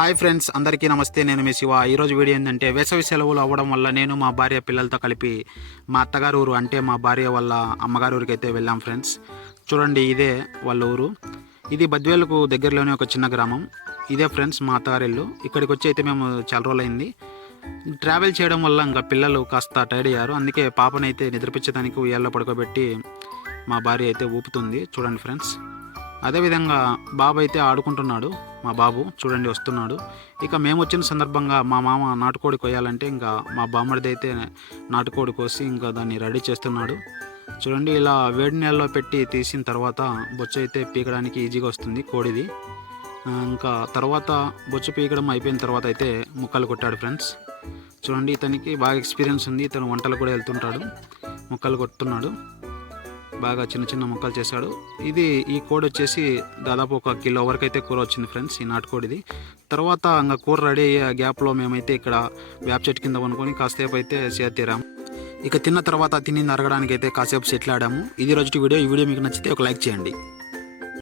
Hi friends, అందరికీ నమస్తే. నేను మీ శివ. ఈరోజు వీడియో ఏంటంటే, వేసవి సెలవులు అవ్వడం వల్ల నేను మా భార్య పిల్లలతో కలిపి మా అత్తగారు ఊరు అంటే మా భార్య వాళ్ళ అమ్మగారు ఊరికి అయితే వెళ్ళాం ఫ్రెండ్స్. చూడండి, ఇదే వాళ్ళ ఊరు. ఇది బద్వేలుకు దగ్గరలోనే ఒక చిన్న గ్రామం. ఇదే ఫ్రెండ్స్ మా అత్తగారి ఇల్లు. ఇక్కడికి వచ్చి అయితే మేము చాలా రోజులైంది. ట్రావెల్ చేయడం వల్ల ఇంకా పిల్లలు కాస్త టైర్డ్ అయ్యారు. అందుకే పాపనైతే నిద్రపించడానికి ఉయ్యాల్లో పడుకోబెట్టి మా భార్య అయితే ఊపుతుంది. చూడండి ఫ్రెండ్స్. అదేవిధంగా బాబు అయితే ఆడుకుంటున్నాడు. మా బాబు చూడండి వస్తున్నాడు. ఇక మేము వచ్చిన సందర్భంగా మా మామ నాటుకోడి కొయ్యాలంటే ఇంకా మా బామ్మడిది అయితే నాటుకోడి కోసి ఇంకా దాన్ని రెడీ చేస్తున్నాడు. చూడండి, ఇలా వేడి నీళ్ళలో పెట్టి తీసిన తర్వాత బొచ్చు అయితే పీకడానికి ఈజీగా వస్తుంది కోడిది. ఇంకా తర్వాత బొచ్చు పీకడం అయిపోయిన తర్వాత అయితే ముక్కలు కొట్టాడు ఫ్రెండ్స్. చూడండి, ఇతనికి బాగా ఎక్స్పీరియన్స్ ఉంది. ఇతను వంటలు కూడా వెళ్తుంటాడు, ముక్కలు కొడుతున్నాడు. బాగా చిన్న చిన్న ముక్కలు చేశాడు. ఈ కోడి వచ్చేసి దాదాపు 1 కిలో వరకు అయితే కూర వచ్చింది ఫ్రెండ్స్, ఈ నాటుకోడిది. తర్వాత ఇంకా కూర రెడీ అయ్యే గ్యాప్లో మేమైతే ఇక్కడ వేప చెట్టు కింద కొనుక్కొని కాసేపు అయితే తీరాము. ఇక తిన్న తర్వాత తిని అరగడానికి అయితే కాసేపు సెటిల్ ఆడాము. ఇది రోజు వీడియో. ఈ వీడియో మీకు నచ్చితే ఒక లైక్ చేయండి.